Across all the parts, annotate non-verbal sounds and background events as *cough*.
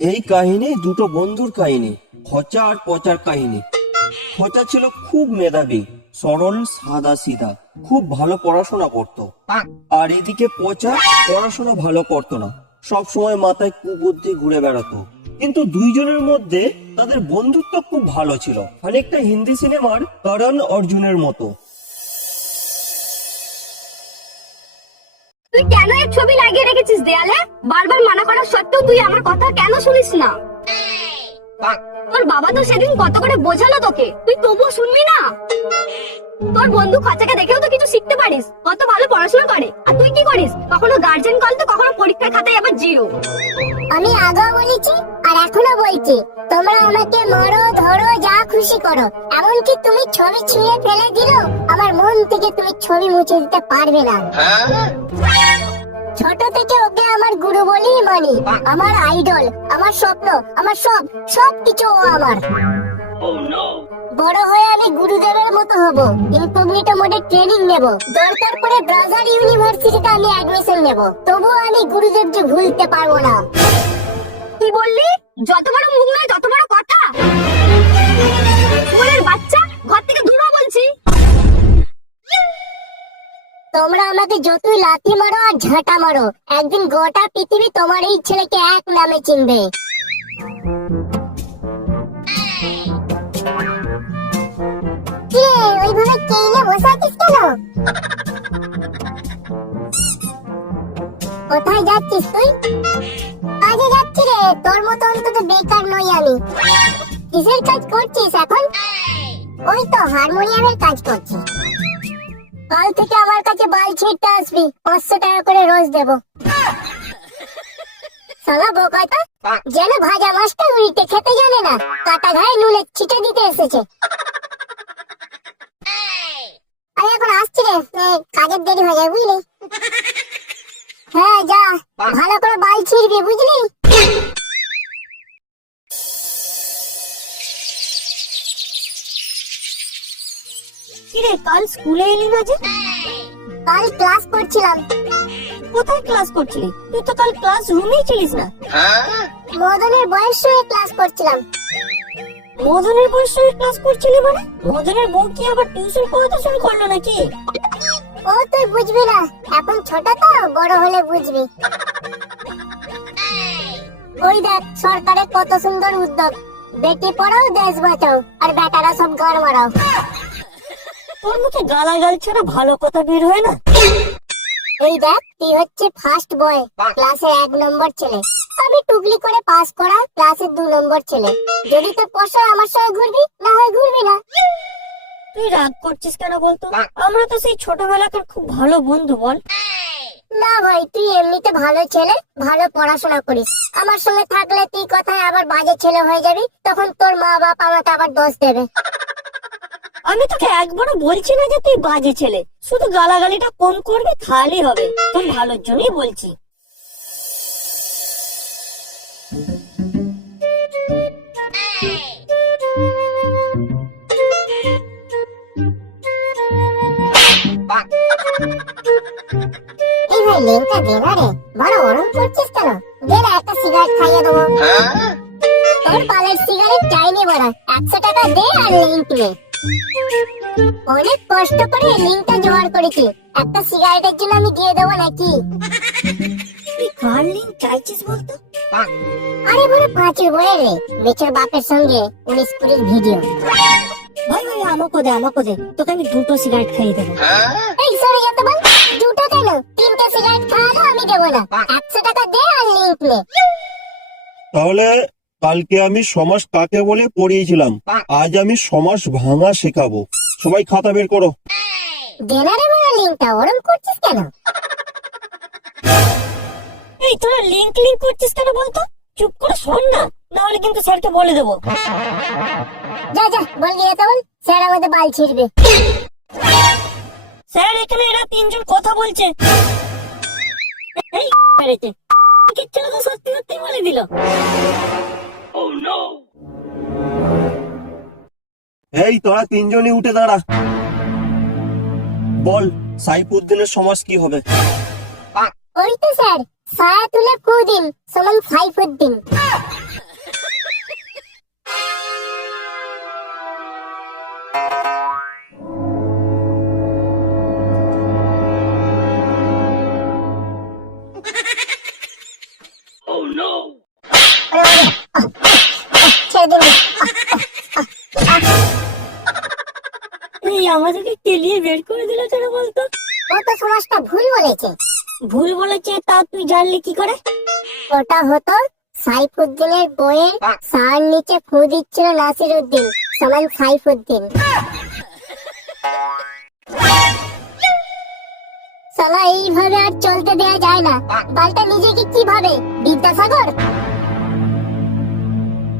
এই কাহিনী দুটো বন্ধুর কাহিনী, খচা আর পচার কাহিনী। খচা ছিল খুব মেধাবী, সরল, সাদা সিধা, খুব ভালো পড়াশোনা করত। আর এদিকে পচা পড়াশোনা ভালো করতো না, সব সময় মাথায় কুবুদ্ধি ঘুরে বেড়াতো। কিন্তু দুইজনের মধ্যে তাদের বন্ধুত্ব খুব ভালো ছিল অনেকটা হিন্দি সিনেমার করণ অর্জুনের মতো। তুই কেন ছবি লাগিয়ে রেখেছিস দেয়ালে? বারবার মানা করার সত্ত্বেও তুই আমার কথা কেন শুনিস না? তোর বাবা তো সেদিন কত করে বোঝালো তোকে। তুই তবুও শুনবি না? তোর বন্ধু খচাকে দেখেও তো কিছু শিখতে পারিস কত ভালো পড়াশোনা করে। আর তুই কি করিস? কখনো গার্জেন কল তো কখনো পরীক্ষার খাতায় আবার জিরো। আমি আগেও বলেছি আর এখনও বলছি তোমরা আমাকে মারো ধরো যা খুশি করো। এমনকি তুমি ছবি ছুঁয়ে ফেলে দিলেও আমার মন থেকে তুমি ছবি মুছে দিতে পারবে না। ছোট থেকে ওকে আমার গুরু বলেই মানি। আমার আইডল আমার স্বপ্ন, আমার সব সব কিছু ও আমার। বড় হয়ে আমি গুরুদেবের মতো হব। ইনকগনিটো মোডে ট্রেনিং নেব। দরকার পড়ে ব্রাজার ইউনিভার্সিটিতে আমি অ্যাডমিশন নেব। তবুও আমি গুরুদেবকে ভুলতে পারব না। কি বললি? যত বড় মুখ নয়, তত বড় কথা যতই লাথি মারো আর ঝাঁটা মারো, একদিন গোটা পৃথিবী তোমার এই ছেলেকে এক নামে চিনবে। কোথায় যাচ্ছিস তুই? কাজে যাচ্ছি রে, তোর মতো অন্তত বেকার নই আমি। কিসের কাজ করছিস এখন? ওই তো হারমোনিয়ামের কাজ করছি। কাল থেকে আমার কাছে বাল ছিঁড়তে আসবি। পাঁচশো টাকা করে রোজ দেবো। সালা বোকাটা যেন ভাজা মাছটা উল্টে খেতে জানে না, কাটা ঘায়ে নুনে ছিটে দিতে এসেছে। আমি এখন আসছি রে কাজের দেরি হয়ে যায়, বুঝলি? হ্যাঁ যা, ভালো করে বাল ছিঁড়বি, বুঝলি? কিরে কাল স্কুলে এলি না যে? কাল ক্লাস করছিলাম। কোথায় ক্লাস করছিলি? তুই তো কাল ক্লাস রুমেই ছিলিস না। মদনের বয়স হয়ে ক্লাস করছিলাম। মদনের বয়সে ক্লাস করছিলি মানে? মদনের বউ কি আবার টিউশন পড়াতে শুরু করল নাকি? ও তুই বুঝবি না এখন ছোট তো বড় হলে বুঝবি। ওই দেখ সরকারের কত সুন্দর উদ্যোগ। বেটি পড়াও দেশ বাঁচাও আর বেটারা সব ঘর মারাও। তোর মুখে গালাগাল ছাড়া ভালো কথা বের হয় না? ওই দেখ তুই হচ্ছে ফার্স্ট বয় ক্লাসে এক নম্বর ছেলে। টুকলি করে পাস করা ক্লাসে দু নম্বর ছেলে। যদি তোর আমার সঙ্গে ঘুরবি না হয় ঘুরবি না। তুই রাগ করছিস কেন বলতো? আমরা তো সেই ছোটবেলাকার খুব ভালো বন্ধু বল। না ভাই তুই এমনিতে ভালো ছেলে ভালো পড়াশোনা করিস। আমার সঙ্গে থাকলে তুই কোথায় আবার বাজে ছেলে হয়ে যাবি তখন তোর মা বাপ আমাকে আবার দোষ দেবে। আমি তোকে একবারও বলছি না যে তুই বাজে ছেলে। শুধু গালাগালিটা কম করবি খালি হবে। তোর ভালোর জন্যই বলছি। এই ভাই দে না রে। বড় ওরম করছিস কেন? দে না একটা সিগারেট খাইয়ে দেবো। তোর পালের সিগারেট চাইনি বড়। একশো টাকা দে আর লিঙ্ক নে। অনেক কষ্ট করে লিঙ্কটা জোগাড় করেছি। একটা সিগারেটের জন্য আমি দিয়ে দেবো নাকি? কার লিঙ্ক চাইছিস বলতো? আরে বড় পাঁচের বয়ে রে বেচর বাপের সঙ্গে উনিশ কুড়ির ভিডিও। ভাই ভাই আমাকে দে আমাকে দে তোকে আমি দুটো সিগারেট খাইয়ে দেবো। এই সরে যেতে বল। দুটো কেন? তিনটে সিগারেট খাওয়ালো আমি দেবো না। একশো টাকা দে আর লিঙ্ক নে। তাহলে কালকে আমি সমাস কাকে বলে পড়িয়েছিলাম? আজ আমি সমাস ভাঙা শেখাবো। সবাই খাতা বের করো। দে বড় ওরম করছিস কেন? এই তোরা লিঙ্ক লিঙ্ক করছিস কেন বলতো? চুপ করে শোন না নাহলে কিন্তু স্যারকে বলে দেবো। যা যা বলবি যেতে বল স্যার আমাদের বাল ছিড়বে। স্যার এখানে এরা তিনজন কথা বলছে। এই কিচ্ছু তো সত্যি সত্যি বলে দিল। এই তোরা তিনজনই উঠে দাঁড়া। বল সাইফুদ্দিনের সমাজ কি হবে? ওই তো স্যার সায়া তুলে কুদিন সমান সাইফুদ্দিন ভুল বলেছে। ভুল বলেছে তা তুই জানলি কি করে? ওটা হতো সাইফুদ্দিনের বইয়ের সার নিচে ফু দিচ্ছিল নাসির উদ্দিন সমান সাইফুদ্দিন। সালা এইভাবে আর চলতে দেয়া যায় না। পাল্টা নিজেকে কি ভাবে? বিদ্যাসাগর?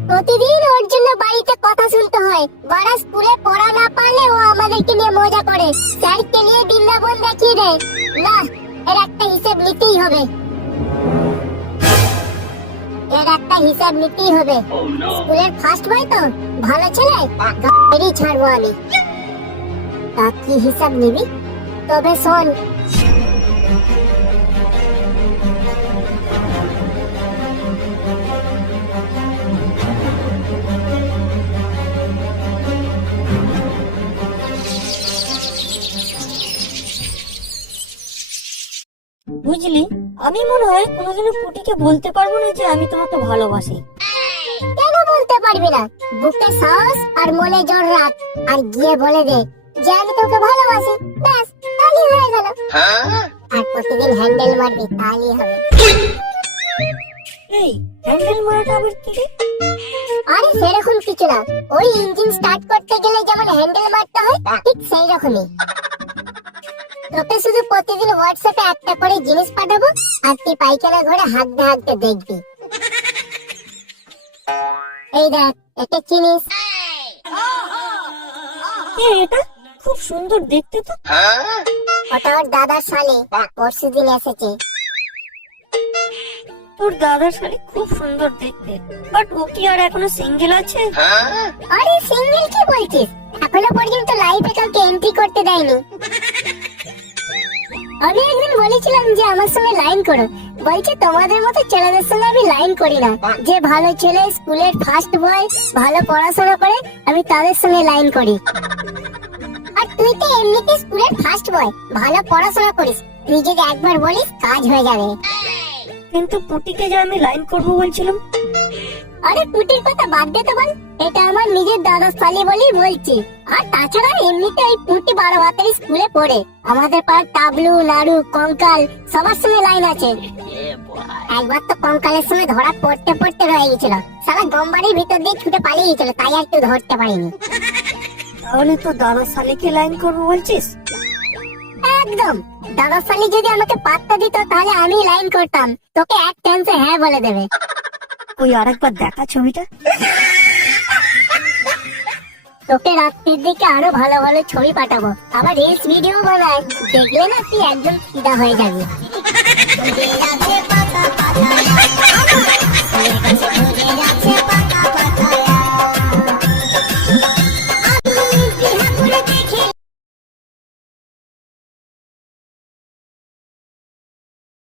প্রতিদিন ওর জন্য বাড়িতে কথা শুনতে হয়। বাড়া স্কুলে পড়া না পারলে ও আমাদেরকে নিয়ে মজা করে। স্যারকে নিয়ে বৃন্দাবন দেখিয়ে দেয়। না, এর একটা হিসেব নিতেই হবে। এর একটা হিসাব নিতেই হবে। স্কুলের ফার্স্ট বয় তো, ভালো ছেলে, গাড়ি ছাড়বো আমি। তা কি হিসাব নিবি? তবে শোন আমি মনে হয় কোনোদিনও পুটিকে বলতে পারব না যে আমি তোমাকে ভালোবাসি। কেন বলতে পারবি না? বুকে সাহস আর মনে জোর রাখ। আর গিয়ে বলে দে যে আমি তোকে ভালোবাসি। ব্যাস তাহলেই হয়ে গেল। আর প্রতিদিন হ্যান্ডেল মারবি তাহলেই হবে। এই হ্যান্ডেল মারাটা আবার কি আরে সেরকম কিছু না। ওই ইঞ্জিন স্টার্ট করতে গেলে যেমন হ্যান্ডেল মারতে হয় ঠিক সেই রকমই। তোকে শুধু প্রতিদিন হোয়াটসঅ্যাপে একটা করে জিনিস পাঠাবো আর তুই পাইখানা ঘরে হাঁটতে হাঁটতে দেখবি। এই দেখ এটা চিনিস এটা খুব সুন্দর দেখতে তো। ওটা ওর দাদার শালি পরশু দিন এসেছে। তোর দাদার শাড়ি খুব সুন্দর দেখতে। বাট ও কি আর এখনও সিঙ্গেল আছে? আরে সিঙ্গেল কি বলছিস? এখনও পর্যন্ত লাইফে কাউকে এন্ট্রি করতে দেয়নি। আমি একদিন বলেছিলাম যে আমার সঙ্গে লাইন করো। বলছে তোমাদের মতো ছেলেদের সঙ্গে আমি লাইন করি না। যে ভালো ছেলে স্কুলের ফার্স্ট বয় ভালো পড়াশোনা করে আমি তাদের সঙ্গে লাইন করি। আর তুই তো এমনিতে স্কুলের ফার্স্ট বয় ভালো পড়াশোনা করিস। তুই যদি একবার বলিস কাজ হয়ে যাবে। কিন্তু পুটিকে যে আমি লাইন করব বলছিলাম। আরে পুটির কথা বাদ দে তো বল। এটা আমার নিজের দাদা সালি বলেই বলছি। আর তাছাড়া এমনিতে ওই পুটি বারো বাতারি স্কুলে পড়ে। আমাদের পাড়ার টাবলু নাড়ু কঙ্কাল সবার সঙ্গে লাইন আছে। একবার তো কঙ্কালের সঙ্গে ধরা পড়তে পড়তে রয়ে গেছিল। সারা গমবাড়ির ভিতর দিয়ে ছুটে পালিয়ে গেছিল তাই আর একটু ধরতে পারিনি। তাহলে তো দাদা শালিকে লাইন করব বলছিস? একদম। দাদা সালি যদি আমাকে পাত্তা দিত তাহলে আমি লাইন করতাম। তোকে এক টেন্সে হ্যাঁ বলে দেবে। ওই আরেকবার দেখা ছবিটা। তোকে রাত্রির দিকে আরও ভালো ভালো ছবি পাঠাবো। আবার রিলস ভিডিও বানায় দেখলে না তুই একদম ফিদা হয়ে যাবি। *laughs*